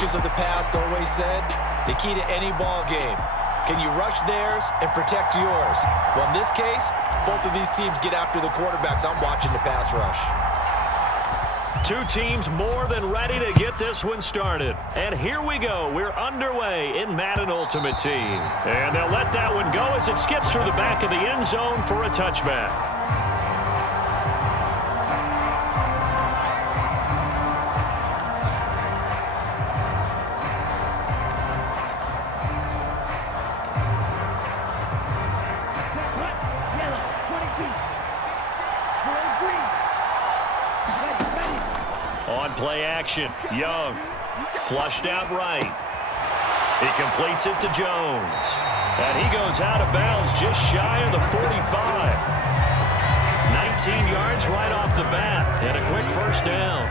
coaches of the past always said, the key to any ball game. Can you rush theirs and protect yours? Well, in this case, both of these teams get after the quarterbacks. I'm watching the pass rush. Two teams more than ready to get this one started. And here we go. We're underway in Madden Ultimate Team. And they'll let that one go as it skips through the back of the end zone for a touchback. On play action, Young, flushed out right. He completes it to Jones. And he goes out of bounds just shy of the 45. 19 yards right off the bat, and a quick first down.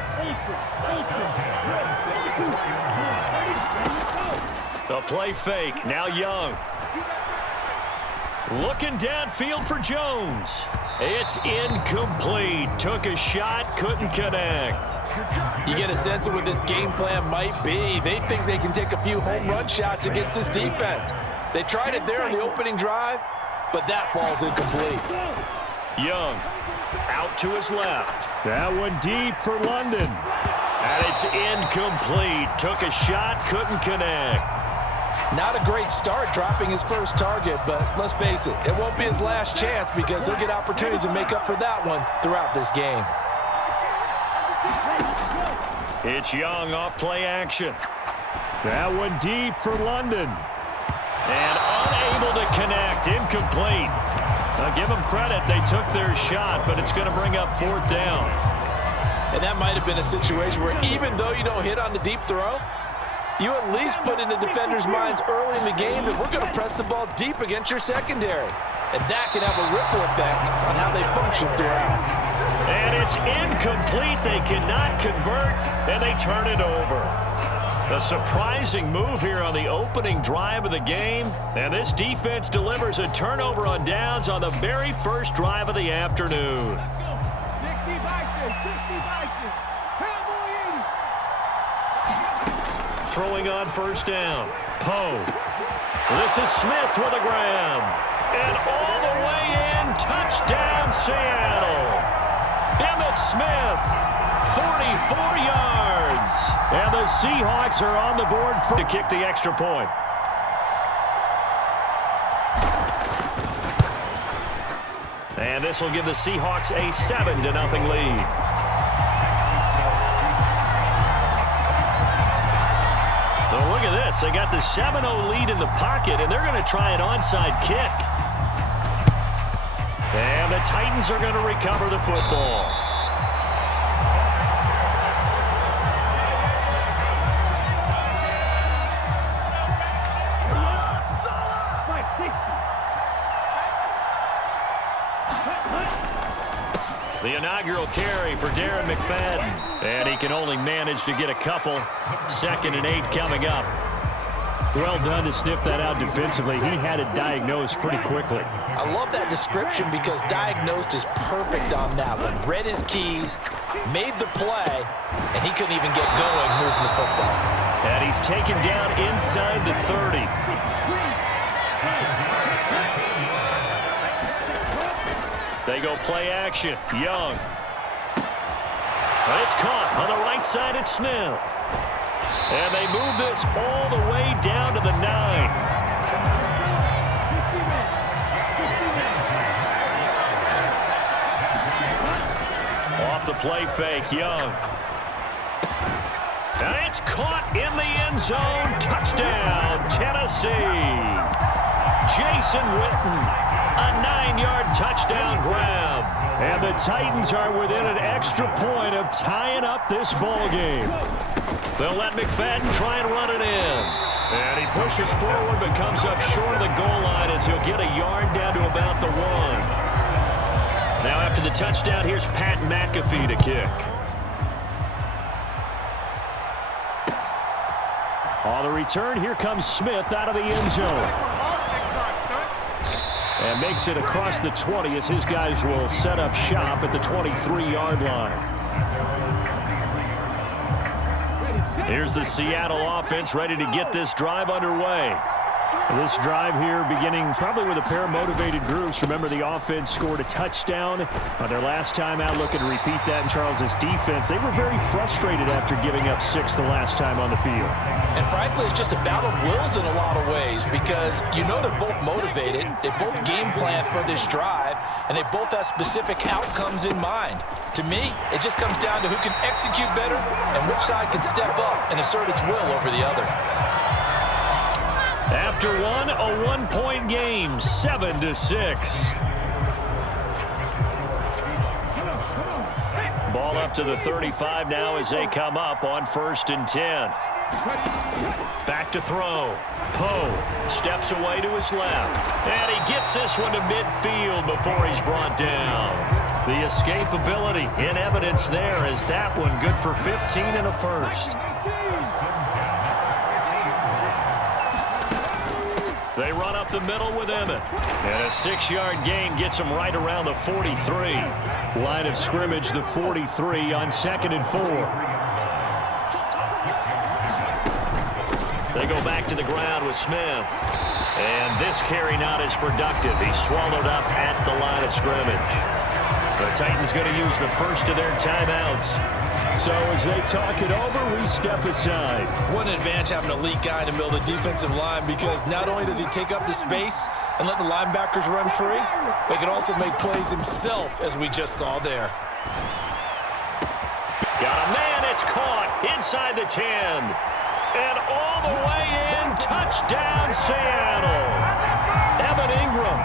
The play fake, now Young. Looking downfield for Jones. It's incomplete. Took a shot, couldn't connect. You get a sense of what this game plan might be. They think they can take a few home run shots against this defense. They tried it there on the opening drive, but that ball's incomplete. Young out to his left. That one deep for London. And it's incomplete. Took a shot, couldn't connect. Not a great start dropping his first target, but let's face it, it won't be his last chance because he'll get opportunities to make up for that one throughout this game. It's Young off play action. That one deep for London. And unable to connect, incomplete. Now give them credit, they took their shot, but it's going to bring up fourth down. And that might have been a situation where even though you don't hit on the deep throw, you at least put in the defenders' minds early in the game that we're going to press the ball deep against your secondary. And that can have a ripple effect on how they function throughout. And it's incomplete. They cannot convert, and they turn it over. A surprising move here on the opening drive of the game. And this defense delivers a turnover on downs on the very first drive of the afternoon. Throwing on first down. Poe. This is Smith with a grab. And all the way in. Touchdown, Seattle. Emmitt Smith. 44 yards. And the Seahawks are on the board to kick the extra point. And this will give the Seahawks a 7-0 lead. Look at this. They got the 7-0 lead in the pocket, and they're going to try an onside kick. And the Titans are going to recover the football. The inaugural carry for Darren McFadden. And he can only manage to get a couple. 2nd and 8 coming up. Well done to sniff that out defensively. He had it diagnosed pretty quickly. I love that description because diagnosed is perfect on that one. Read his keys, made the play, and he couldn't even get going moving the football. And he's taken down inside the 30. They go play action. Young. But it's caught on the right side at Smith. And they move this all the way down to the 9. Off the play fake, Young. And it's caught in the end zone. Touchdown, Tennessee. Jason Witten. A 9-yard touchdown grab. And the Titans are within an extra point of tying up this ball game. They'll let McFadden try and run it in. And he pushes forward but comes up short of the goal line as he'll get a yard down to about the 1. Now after the touchdown, here's Pat McAfee to kick. On the return, here comes Smith out of the end zone. And makes it across the 20 as his guys will set up shop at the 23-yard line. Here's the Seattle offense ready to get this drive underway. This drive here beginning probably with a pair of motivated groups. Remember, the offense scored a touchdown on their last time out. Looking to repeat that in Charles's defense. They were very frustrated after giving up 6 the last time on the field. And frankly, it's just a battle of wills in a lot of ways because you know they're both motivated. They both game plan for this drive, and they both have specific outcomes in mind. To me, it just comes down to who can execute better and which side can step up and assert its will over the other. After one, a one-point game, 7-6. Ball up to the 35 now as they come up on 1st and 10. Back to throw. Poe steps away to his left. And he gets this one to midfield before he's brought down. The escapability in evidence there is that one good for 15 and a first. They run up the middle with Emmett. And a 6-yard gain gets him right around the 43. Line of scrimmage, the 43 on 2nd and 4. They go back to the ground with Smith. And this carry not as productive. He's swallowed up at the line of scrimmage. The Titans going to use the first of their timeouts. So as they talk it over, we step aside. What an advantage having an elite guy in the middle of the defensive line because not only does he take up the space and let the linebackers run free, but he can also make plays himself, as we just saw there. Got a man, it's caught inside the 10. And all the way in, touchdown Seattle. Evan Ingram,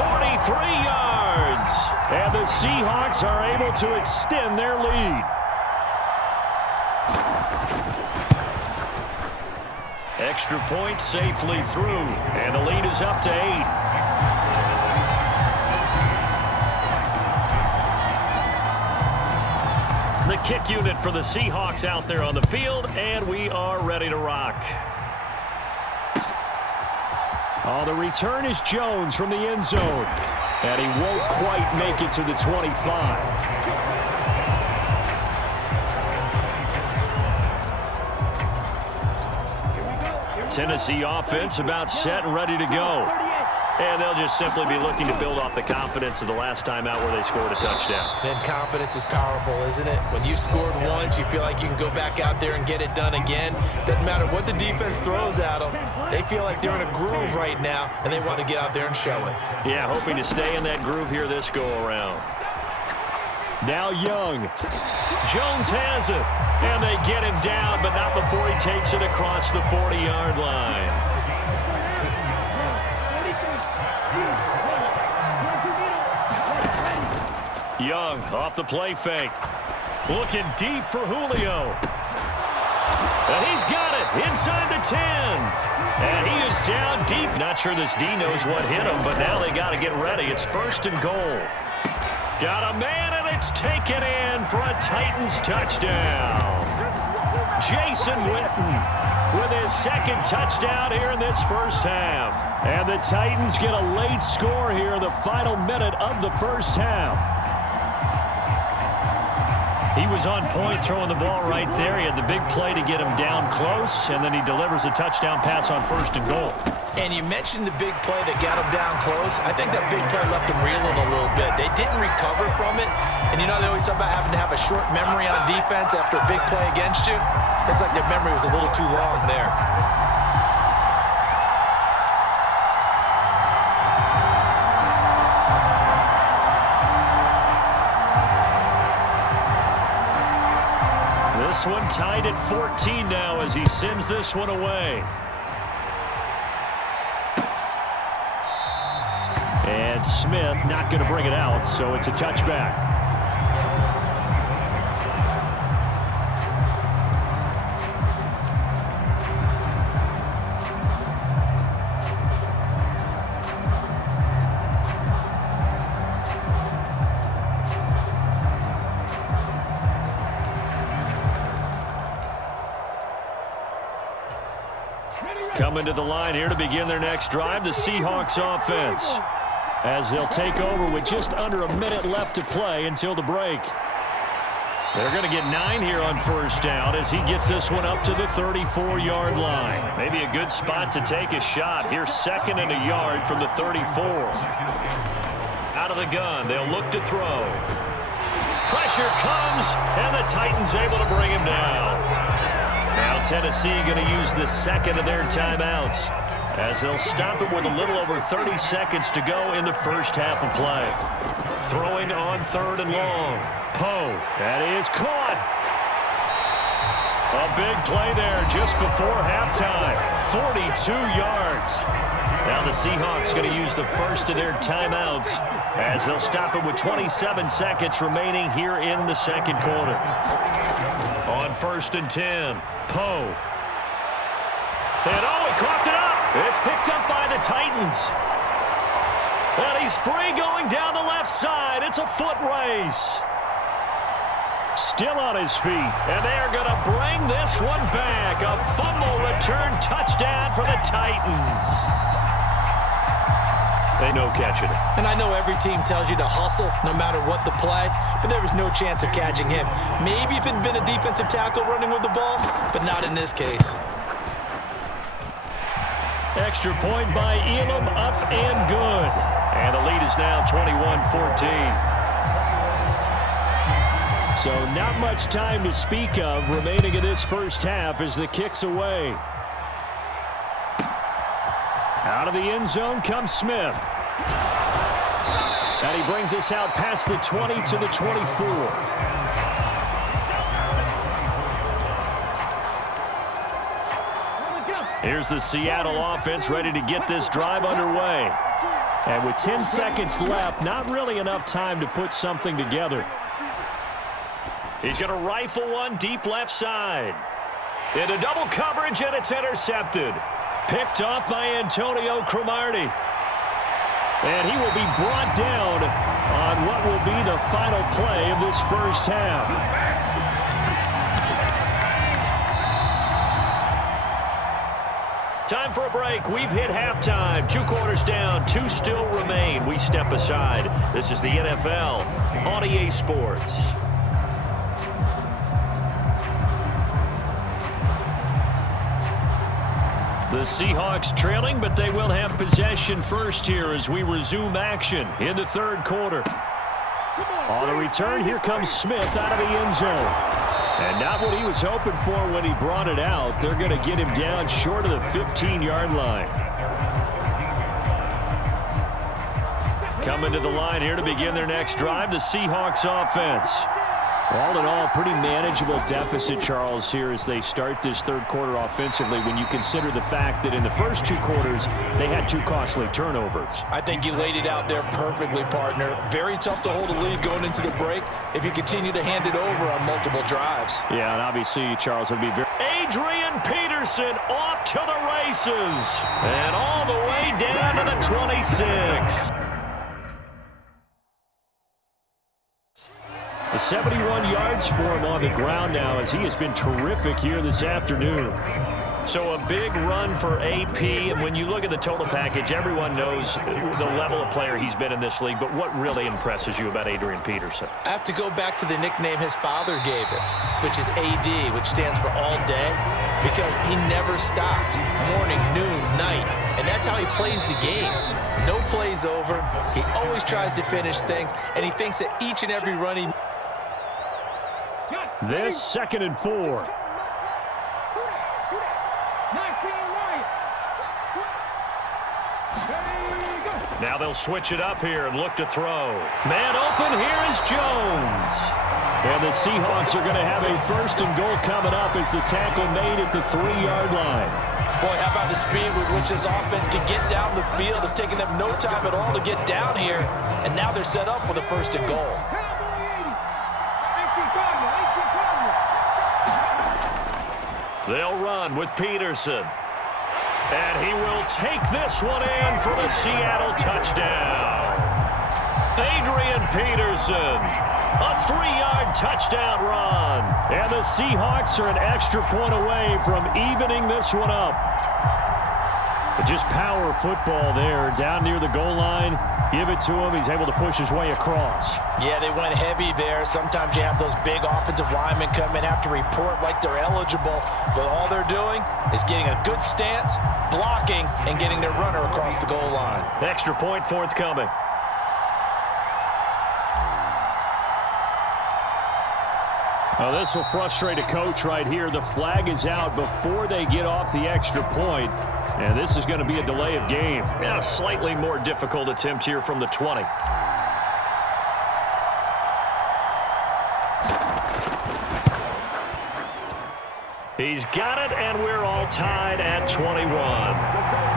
43 yards. And the Seahawks are able to extend their lead. Extra point safely through, and the lead is up to 8. The kick unit for the Seahawks out there on the field, and we are ready to rock. Oh, the return is Jones from the end zone, and he won't quite make it to the 25. Tennessee offense about set and ready to go. And they'll just simply be looking to build off the confidence of the last time out where they scored a touchdown. Then confidence is powerful, isn't it? When you've scored once, you feel like you can go back out there and get it done again. Doesn't matter what the defense throws at them. They feel like they're in a groove right now, and they want to get out there and show it. Yeah, hoping to stay in that groove here this go-around. Now Young. Jones has it. And they get him down, but not before he takes it across the 40-yard line. Young off the play fake. Looking deep for Julio. And he's got it inside the 10. And he is down deep. Not sure this D knows what hit him, but now they got to get ready. It's 1st and goal. Got a man, and it's taken in for a Titans touchdown. Jason Witten with his 2nd touchdown here in this first half. And the Titans get a late score here in the final minute of the first half. He was on point throwing the ball right there. He had the big play to get him down close, and then he delivers a touchdown pass on 1st and goal. And you mentioned the big play that got him down close. I think that big play left him reeling a little bit. They didn't recover from it. And you know they always talk about having to have a short memory on defense after a big play against you. Looks like their memory was a little too long there. This one tied at 14 now as he sends this one away. And Smith not going to bring it out, so it's a touchback. Coming to the line here to begin their next drive, the Seahawks offense. As they'll take over with just under a minute left to play until the break. They're going to get 9 here on first down as he gets this one up to the 34-yard line. Maybe a good spot to take a shot. Here's 2nd and a yard from the 34. Out of the gun, they'll look to throw. Pressure comes, and the Titans able to bring him down. Now Tennessee going to use the 2nd of their timeouts as they'll stop it with a little over 30 seconds to go in the first half of play. Throwing on 3rd and long. Poe. That is caught. A big play there just before halftime. 42 yards. Now the Seahawks going to use the first of their timeouts as they'll stop it with 27 seconds remaining here in the second quarter. On 1st and 10. Poe. And he coughed it up. It's picked up by the Titans. And he's free going down the left side. It's a foot race. Still on his feet. And they're going to bring this one back. A fumble return touchdown for the Titans. They know catching it. And I know every team tells you to hustle no matter what the play, but there was no chance of catching him. Maybe if it had been a defensive tackle running with the ball, but not in this case. Extra point by Elam, up and good. And the lead is now 21-14. So not much time to speak of remaining in this first half as the kick's away. Out of the end zone comes Smith. And he brings us out past the 20 to the 24. Here's the Seattle offense ready to get this drive underway. And with 10 seconds left, not really enough time to put something together. He's going to rifle one deep left side. Into double coverage, and it's intercepted. Picked off by Antonio Cromartie. And he will be brought down on what will be the final play of this first half. Time for a break. We've hit halftime. 2 quarters down. 2 still remain. We step aside. This is the NFL on EA Sports. The Seahawks trailing, but they will have possession first here as we resume action in the third quarter. On the return, here comes Smith out of the end zone. And not what he was hoping for when he brought it out. They're going to get him down short of the 15-yard line. Coming to the line here to begin their next drive, the Seahawks offense. All in all, pretty manageable deficit, Charles, here as they start this third quarter offensively when you consider the fact that in the first 2 quarters, they had 2 costly turnovers. I think you laid it out there perfectly, partner. Very tough to hold a lead going into the break if you continue to hand it over on multiple drives. Yeah, and obviously, Charles, would be very... Adrian Peterson off to the races. And all the way down to the 26. The 71 yards for him on the ground now as he has been terrific here this afternoon. So a big run for AP, and when you look at the total package, everyone knows the level of player he's been in this league, but what really impresses you about Adrian Peterson? I have to go back to the nickname his father gave him, which is AD, which stands for all day, because he never stopped, morning, noon, night, and that's how he plays the game. No plays over, he always tries to finish things, and he thinks that each and every run he... This 2nd and 4. Now they'll switch it up here and look to throw. Man open, here is Jones. And the Seahawks are going to have a 1st and goal coming up as the tackle made at the 3-yard line. Boy, how about the speed with which this offense can get down the field? It's taken them no time at all to get down here, and now they're set up with a 1st and goal. They'll run with Peterson. And he will take this one in for the Seattle touchdown. Adrian Peterson, a 3-yard touchdown run. And the Seahawks are an extra point away from evening this one up. But just power football there down near the goal line. Give it to him. He's able to push his way across. Yeah, they went heavy there. Sometimes you have those big offensive linemen come in after report like they're eligible, but all they're doing is getting a good stance, blocking, and getting their runner across the goal line. Extra point forthcoming. Well, this will frustrate a coach right here. The flag is out before they get off the extra point, and this is going to be a delay of game. Yeah, a slightly more difficult attempt here from the 20. He's got it, and we're all tied at 21.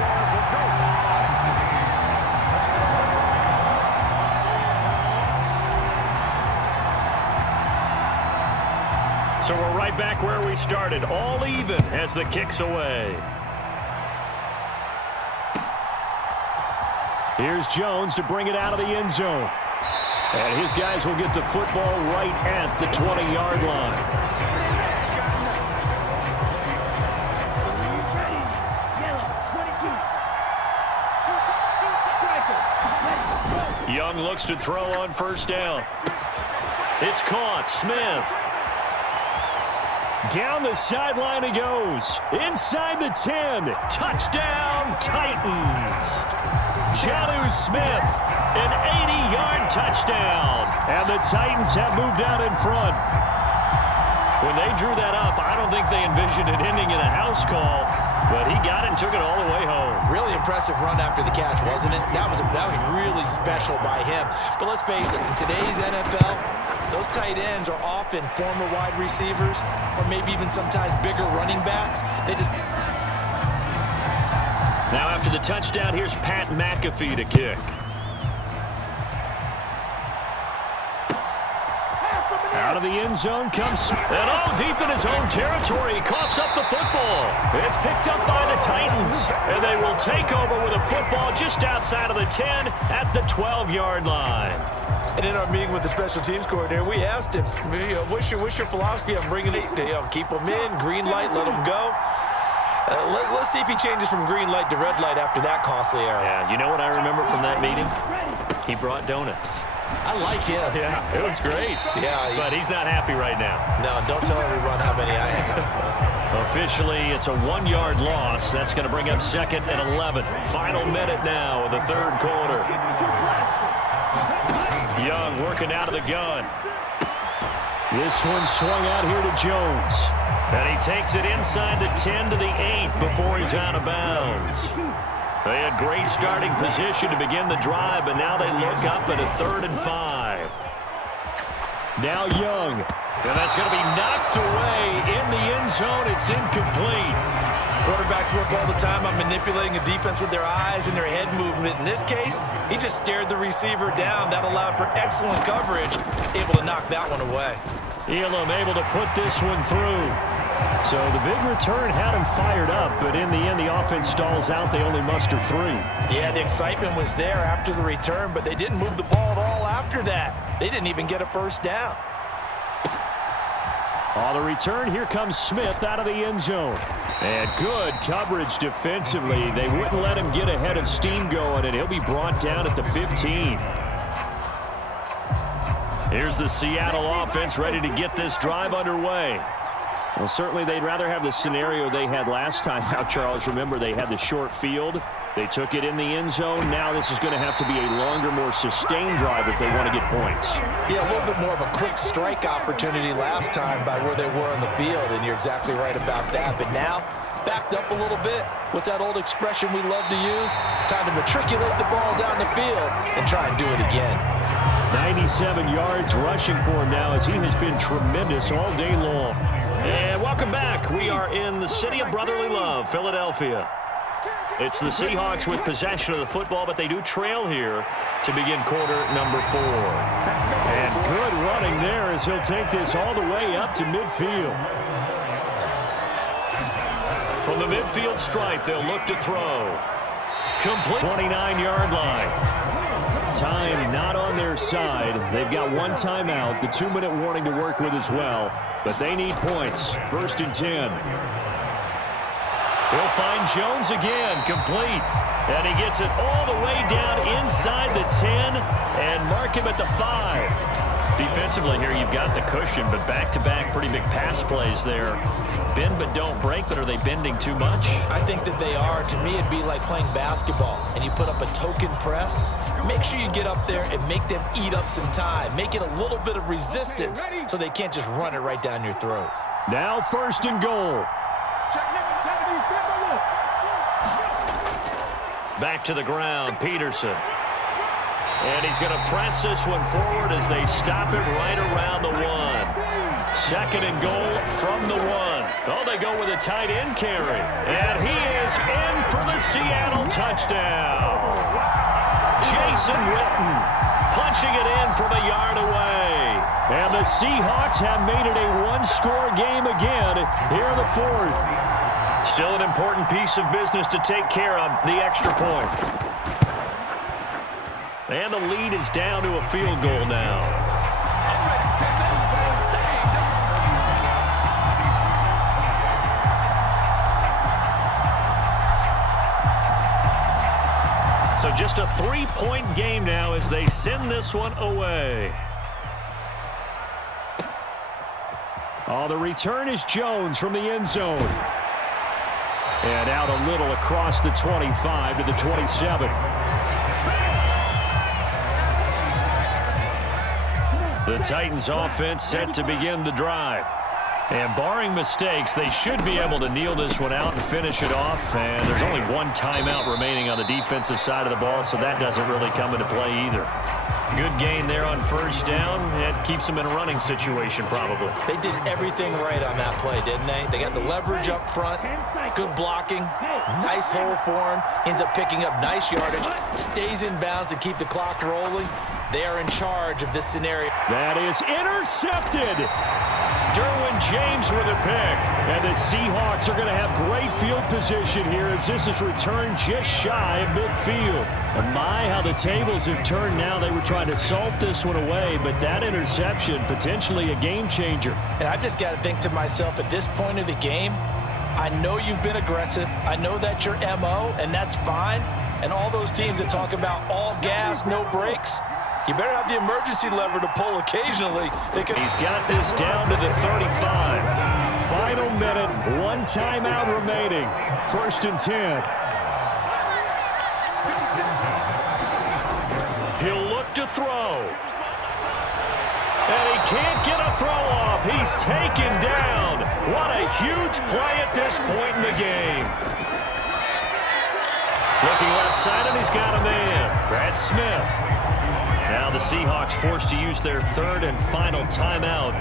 So we're right back where we started, all even as the kick's away. Here's Jones to bring it out of the end zone. And his guys will get the football right at the 20-yard line. Young looks to throw on first down. It's caught. Smith. Down the sideline he goes. Inside the 10. Touchdown, Titans. Jonnu Smith, an 80-yard touchdown. And the Titans have moved out in front. When they drew that up, I don't think they envisioned it ending in a house call, but he got it and took it all the way home. Really impressive run after the catch, wasn't it? That was really special by him. But let's face it, in today's NFL, those tight ends are often former wide receivers or maybe even sometimes bigger running backs. They just... Now after the touchdown, here's Pat McAfee to kick. Out of the end zone comes... And all deep in his own territory, he coughs up the football. It's picked up by the Titans, and they will take over with a football just outside of the 10 at the 12-yard line. And in our meeting with the special teams coordinator, we asked him, what's your philosophy on bringing it? Keep them in, green light, let them go. Let's see if he changes from green light to red light after that costly error. Yeah, you know what I remember from that meeting? He brought donuts. I like him. Yeah, it was great. Yeah, but he's not happy right now. No, don't tell everyone how many I have. Officially, it's a 1-yard loss. That's going to bring up 2nd and 11. Final minute now of the third quarter. Young working out of the gun. This one swung out here to Jones. And he takes it inside the 10 to the 8 before he's out of bounds. They had great starting position to begin the drive, but now they look up at a 3rd and 5. Now Young. And that's going to be knocked away in the end zone. It's incomplete. Quarterbacks work all the time on manipulating a defense with their eyes and their head movement. In this case, he just stared the receiver down. That allowed for excellent coverage, able to knock that one away. Elam able to put this one through. So the big return had him fired up, but in the end, the offense stalls out. They only muster 3. Yeah, the excitement was there after the return, but they didn't move the ball at all after that. They didn't even get a first down. On the return, here comes Smith out of the end zone. And good coverage defensively. They wouldn't let him get ahead of steam going, and he'll be brought down at the 15. Here's the Seattle offense ready to get this drive underway. Well, certainly they'd rather have the scenario they had last time out, Charles. Remember, they had the short field. They took it in the end zone. Now this is going to have to be a longer, more sustained drive if they want to get points. Yeah, a little bit more of a quick strike opportunity last time by where they were on the field, and you're exactly right about that. But now, backed up a little bit. What's that old expression we love to use? Time to matriculate the ball down the field and try and do it again. 97 yards rushing for him now as he has been tremendous all day long. And welcome back. We are in the city of brotherly love, Philadelphia. It's the Seahawks with possession of the football, but they do trail here to begin quarter number 4. And good running there as he'll take this all the way up to midfield. From the midfield stripe, they'll look to throw. Complete. 29-yard line. Time not on their side. They've got one timeout, the 2-minute warning to work with as well. But they need points. 1st and 10. He'll find Jones again, complete. And he gets it all the way down inside the 10 and mark him at the 5. Defensively here, you've got the cushion, but back-to-back pretty big pass plays there. Bend but don't break, but are they bending too much? I think that they are. To me, it'd be like playing basketball, and you put up a token press. Make sure you get up there and make them eat up some time. Make it a little bit of resistance so they can't just run it right down your throat. Now 1st and goal. Back to the ground, Peterson. And he's going to press this one forward as they stop it right around the 1. 2nd and goal from the 1. Oh, they go with a tight end carry. And he is in for the Seattle touchdown. Jason Witten punching it in from a yard away. And the Seahawks have made it a one-score game again here in the 4th. Still an important piece of business to take care of, the extra point. And the lead is down to a field goal now. So just a 3-point game now as they send this one away. Oh, the return is Jones from the end zone. And out a little across the 25 to the 27. The Titans offense set to begin the drive. And barring mistakes, they should be able to kneel this one out and finish it off. And there's only one timeout remaining on the defensive side of the ball, so that doesn't really come into play either. Good gain there on 1st down. It keeps them in a running situation probably. They did everything right on that play, didn't they? They got the leverage up front, good blocking, nice hole for him, ends up picking up nice yardage, stays in bounds to keep the clock rolling. They are in charge of this scenario. That is intercepted. Derwin James with a pick. And the Seahawks are going to have great field position here as this is returned just shy of midfield. And my, how the tables have turned now. They were trying to salt this one away, but that interception, potentially a game changer. And I just got to think to myself, at this point of the game, I know you've been aggressive. I know that's your MO, and that's fine. And all those teams that talk about all gas, no brakes, you better have the emergency lever to pull occasionally. He's got this down to the 35. Final minute, one timeout remaining. 1st and 10. He'll look to throw. And he can't get a throw off. He's taken down. What a huge play at this point in the game. Looking left side, and he's got a man. Brad Smith. Now the Seahawks forced to use their 3rd and final timeout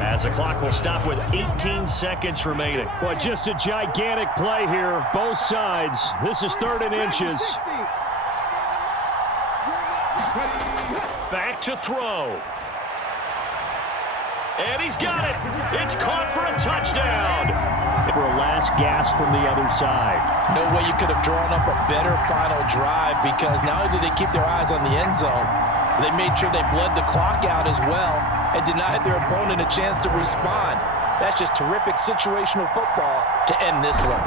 as the clock will stop with 18 seconds remaining. Well, just a gigantic play here, both sides. This is 3rd and inches. Back to throw. And he's got it. It's caught for a touchdown. For a last gasp from the other side. No way you could have drawn up a better final drive, because not only did they keep their eyes on the end zone, they made sure they bled the clock out as well and denied their opponent a chance to respond. That's just terrific situational football to end this one.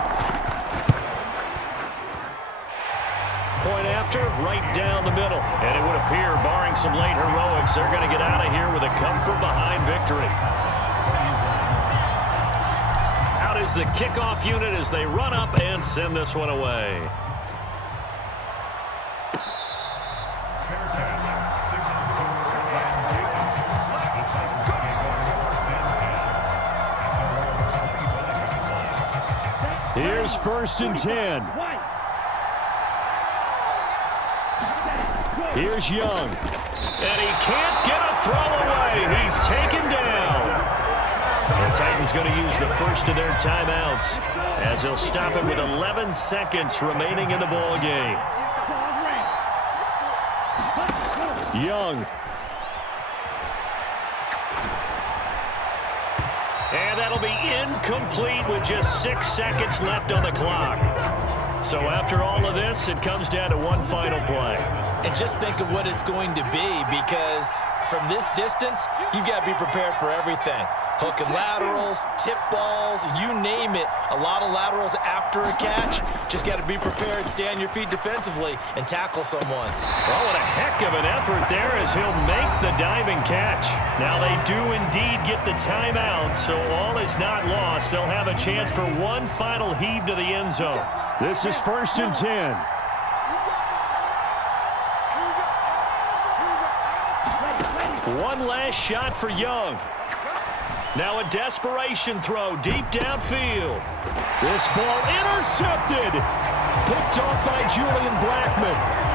Point after, right down the middle. And it would appear, barring some late heroics, they're going to get out of here with a come-from-behind victory. Out is the kickoff unit as they run up and send this one away. Here's 1st and 10. Here's Young. And he can't get a throw away. He's taken down. The Titans going to use the first of their timeouts as they'll stop it with 11 seconds remaining in the ball game. Young. And that'll be incomplete with just 6 seconds left on the clock. So after all of this, it comes down to one final play. and just think of what it's going to be, because from this distance, you've got to be prepared for everything. Hook and laterals, tip balls, you name it. A lot of laterals after a catch. Just got to be prepared, stay on your feet defensively, and tackle someone. Well, what a heck of an effort there as he'll make the diving catch. Now they do indeed get the timeout, so all is not lost. They'll have a chance for one final heave to the end zone. This is 1st and 10. One last shot for Young. Now a desperation throw deep downfield. This ball intercepted. Picked off by Julian Blackmon.